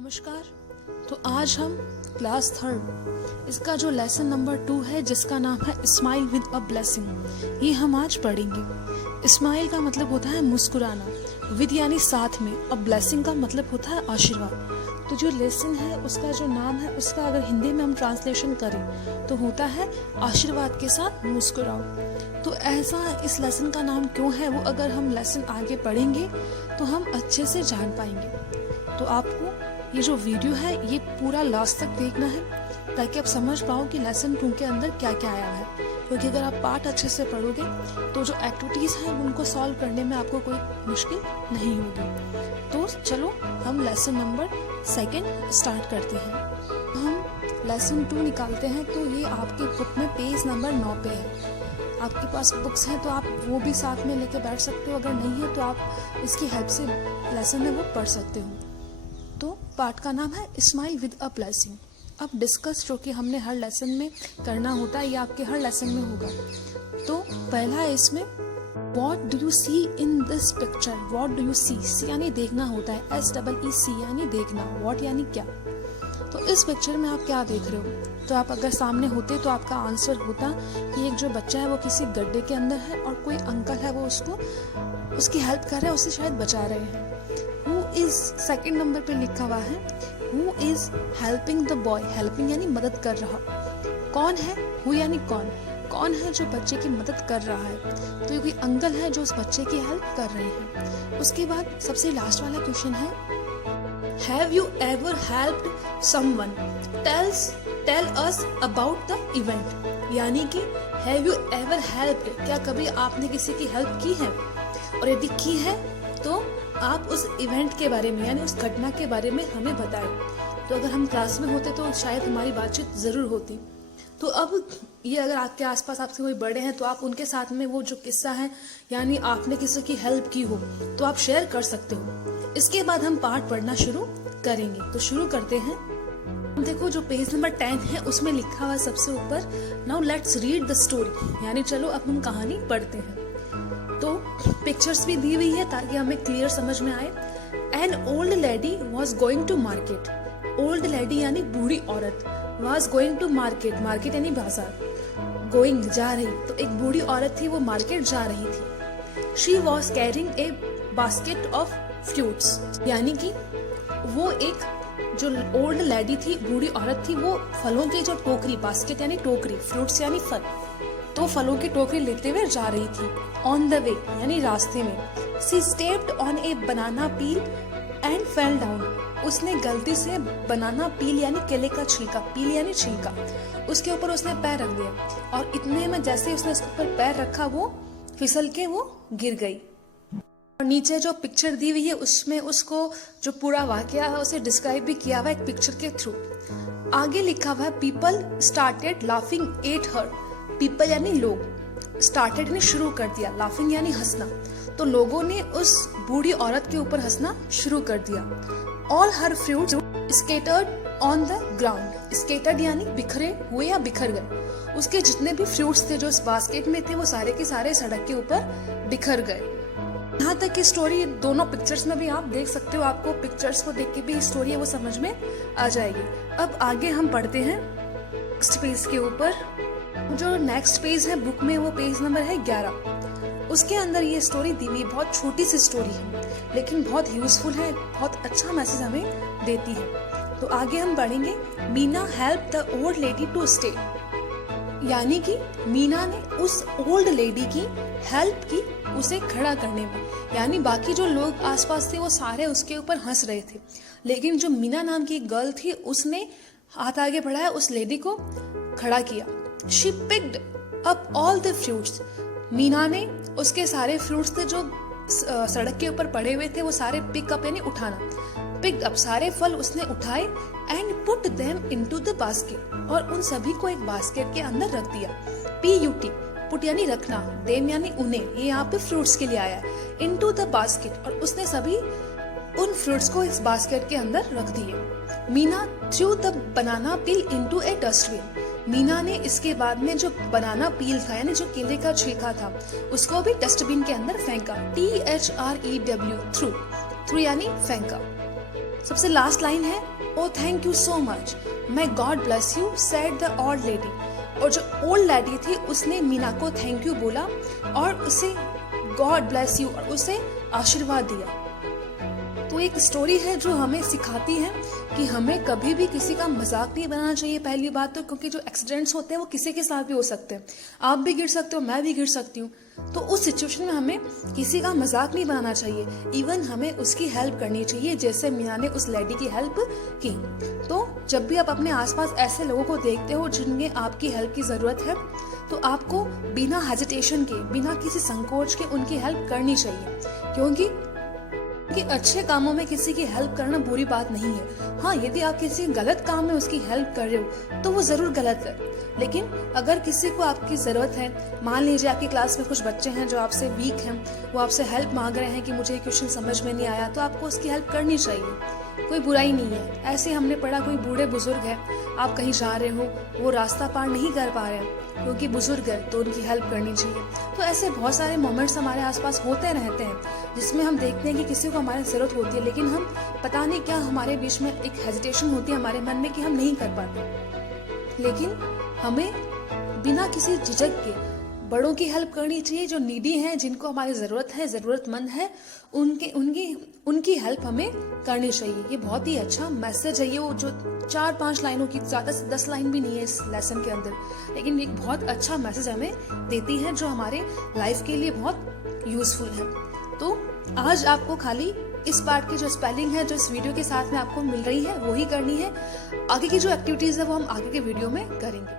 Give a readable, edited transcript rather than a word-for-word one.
नमस्कार। तो आज हम क्लास 3 इसका जो लेसन नंबर 2 है जिसका नाम है स्माइल विद अ ब्लेसिंग, ये हम आज पढ़ेंगे। स्माइल का मतलब होता है मुस्कुराना, विद यानी साथ में, और ब्लेसिंग का मतलब होता है आशीर्वाद। तो जो लेसन है उसका जो नाम है उसका अगर हिंदी में हम ट्रांसलेशन करें तो होता है आशीर्वाद के साथ मुस्कुराओ। तो ऐसा इस लेसन का नाम क्यों है वो अगर हम लेसन आगे पढ़ेंगे तो हम अच्छे से जान पाएंगे। तो आपको ये जो वीडियो है ये पूरा लास्ट तक देखना है ताकि आप समझ पाओ कि लेसन 2 के अंदर क्या क्या आया है, क्योंकि अगर आप पार्ट अच्छे से पढ़ोगे तो जो एक्टिविटीज हैं उनको सॉल्व करने में आपको कोई मुश्किल नहीं होगी। तो चलो हम लेसन नंबर 2 स्टार्ट करते हैं। हम लेसन 2 निकालते हैं तो ये आपके बुक में पेज नंबर 9 पे है। आपके पास बुक्स हैं तो आप वो भी साथ में लेके बैठ सकते हो, अगर नहीं है तो आप इसकी हेल्प से लेसन है वो पढ़ सकते हो। तो पार्ट का नाम है स्माइल विद अ ब्लेसिंग। अब डिस्कस जो कि हमने हर लेसन में करना होता है, ये आपके हर लेसन में होगा। तो पहला है इसमें What do you see in this picture? What do you see? सी यानी देखना होता है, SEE यानी देखना, What यानी क्या। तो इस पिक्चर में आप क्या देख रहे हो? तो आप अगर सामने होते तो आपका आंसर होता कि एक जो बच्चा है वो किसी गड्ढे के अंदर है और कोई अंकल है वो उसकी हेल्प कर रहे हैं, उसे शायद बचा रहे हैं। इस सेकंड नंबर पे लिखा हुआ है who is helping the boy, helping यानी मदद कर रहा। कौन है? हु यानी कौन है जो बच्चे की मदद कर रहा है। तो ये कोई अंकल है जो उस बच्चे की हेल्प कर रहे हैं। उसके बाद सबसे लास्ट वाला क्वेश्चन है have you ever helped someone, tell us about the event. यानी कि हैव यू एवर हेल्प्ड, क्या कभी आपने किसी की हेल्प की है, और यदि की है तो आप उस इवेंट के बारे में यानी उस घटना के बारे में हमें बताएं। तो अगर हम क्लास में होते तो शायद हमारी बातचीत जरूर होती। तो अब ये अगर आपके आसपास आपसे कोई बड़े हैं तो आप उनके साथ में वो जो किस्सा है यानी आपने किसी की हेल्प की हो तो आप शेयर कर सकते हो। इसके बाद हम पार्ट पढ़ना शुरू करेंगे। तो शुरू करते हैं। देखो जो पेज नंबर 10 है उसमें लिखा हुआ सबसे ऊपर now let's read the story, यानी चलो अब हम कहानी पढ़ते हैं। तो पिक्चर्स भी दी हुई है ताकि हमें क्लियर समझ में आए। An old lady was going to market, old lady यानी बूढ़ी औरत, was going to market, market यानी बाजार, गोइंग जा रही, तो एक बूढ़ी औरत थी वो मार्केट जा रही थी। She was carrying a basket of fruits, यानी कि वो एक जो ओल्ड लेडी थी, बूढ़ी औरत थी, वो फलों की जो टोकरी, बास्केट यानी टोकरी, फ्रूट्स यानी फल, तो फलों की टोकरी लेते हुए जा रही थी। ऑन द वे यानी रास्ते में। She stepped on a banana peel and fell down, उसने गलती से बनाना पील यानी केले का छिलका, पील यानी छिलका, उसके ऊपर उसने पैर रख दिया और इतने में जैसे उसने उसके ऊपर पैर रखा वो फिसल के वो गिर गई। और नीचे जो पिक्चर दी हुई है उसमें उसको जो पूरा वाकया है उसे डिस्क्राइब भी किया हुआ है एक पिक्चर के थ्रू। आगे लिखा हुआ है people started laughing at her, people यानी लोग, स्टार्टेड ने शुरू कर दिया, लाफिंग यानी हंसना, तो लोगों ने उस बूढ़ी औरत के ऊपर हंसना शुरू कर दिया। All her fruits scattered on the ground, scattered यानी बिखरे हुए या बिखर गए, उसके जितने भी फ्रूट्स थे जो इस बास्केट में थे वो सारे के सारे सड़क के ऊपर बिखर गए। यहाँ तक की स्टोरी दोनों पिक्चर्स में भी आप देख सकते हो, आपको पिक्चर्स को देख के भी स्टोरी है वो समझ में आ जाएगी। अब आगे हम पढ़ते हैं नेक्स्ट पेज के ऊपर। जो नेक्स्ट पेज है बुक में वो पेज नंबर है 11। उसके अंदर ये स्टोरी दी हुई, बहुत छोटी सी स्टोरी है लेकिन बहुत यूजफुल है, बहुत अच्छा मैसेज हमें देती है। तो आगे हम पढ़ेंगे Meena help the old lady to stay, यानी कि मीना ने उस ओल्ड लेडी की हेल्प की उसे खड़ा करने में, यानी बाकी जो लोग आसपास थे वो सारे उसके ऊपर हंस रहे थे लेकिन जो मीना नाम की गर्ल थी उसने हाथ आगे बढ़ाया, उस लेडी को खड़ा किया। She picked up all the fruits, Meena ने उसके सारे फ्रूट्स थे जो सड़क के ऊपर पड़े हुए थे वो सारे पिक अप यानी उठाना, पिक अप सारे फल उसने उठाए and put them into the basket, और उन सभी को एक बास्केट के अंदर रख दिया। PUT पुट यानी रखना, देम यानी उन्हें, ये यहाँ पे फ्रूट्स के लिए आया है, इनटू द बास्केट, और उसने सभी उन फ्रूट्स को इस बास्केट के अंदर रख दिए। Meena through the banana peel into A dustbin, Meena ने इसके बाद में जो बनाना पील था यानी जो केले का छिलका था उसको भी डस्टबिन के अंदर फेंका। THREW थ्रू, थ्रू यानी फेंका। सबसे लास्ट लाइन है, oh thank you so much, may God bless you, said the old lady। और जो ओल्ड लेडी थी उसने मीना को थैंक यू बोला और उसे गॉड ब्लेस यू और उसे आशीर्वाद दिया। तो एक स्टोरी है जो हमें सिखाती है कि हमें कभी भी किसी का मजाक नहीं बनाना चाहिए। पहली बात तो क्योंकि जो एक्सीडेंट्स होते हैं वो किसी के साथ भी हो सकते हैं, आप भी गिर सकते हो, मैं भी गिर सकती हूँ। तो उस सिचुएशन में हमें किसी का मजाक नहीं बनाना चाहिए, इवन हमें उसकी हेल्प करनी चाहिए जैसे मीना ने उस लेडी की हेल्प की। तो जब भी आप अपने आसपास ऐसे लोगों को देखते हो जिनमें आपकी हेल्प की जरूरत है तो आपको बिना हेजिटेशन के, बिना किसी संकोच के उनकी हेल्प करनी चाहिए, क्योंकि अच्छे कामों में किसी की हेल्प करना बुरी बात नहीं है। हाँ, यदि आप किसी गलत काम में उसकी हेल्प कर रहे हो तो वो जरूर गलत है, लेकिन अगर किसी को आपकी जरूरत है, मान लीजिए आपकी क्लास में कुछ बच्चे हैं जो आपसे वीक हैं, वो आपसे हेल्प मांग रहे हैं कि मुझे क्वेश्चन समझ में नहीं आया, तो आपको उसकी हेल्प करनी चाहिए, कोई बुराई नहीं है। ऐसे हमने पढ़ा, कोई बूढ़े बुजुर्ग है, आप कहीं जा रहे हो, वो रास्ता पार नहीं कर पा रहे हैं क्योंकि बुजुर्ग है, तो उनकी हेल्प करनी चाहिए। तो ऐसे बहुत सारे मोमेंट्स हमारे आसपास होते रहते हैं जिसमें हम देखते हैं कि किसी को हमारी जरूरत होती है, लेकिन हम पता नहीं क्या हमारे बीच में एक हेजिटेशन होती है हमारे मन में कि हम नहीं कर पाते। लेकिन हमें बिना किसी झिझक के बड़ों की हेल्प करनी चाहिए, जो नीडी हैं, जिनको हमारी ज़रूरत है, ज़रूरतमंद है, उनकी हेल्प हमें करनी चाहिए। ये बहुत ही अच्छा मैसेज है, ये वो जो 4-5 लाइनों की, ज़्यादा से 10 लाइन भी नहीं है इस लेसन के अंदर, लेकिन एक बहुत अच्छा मैसेज हमें देती है जो हमारे लाइफ के लिए बहुत यूजफुल है। तो आज आपको खाली इस पार्ट की जो स्पेलिंग है जो इस वीडियो के साथ में आपको मिल रही है वो ही करनी है। आगे की जो एक्टिविटीज़ है वो हम आगे के वीडियो में करेंगे।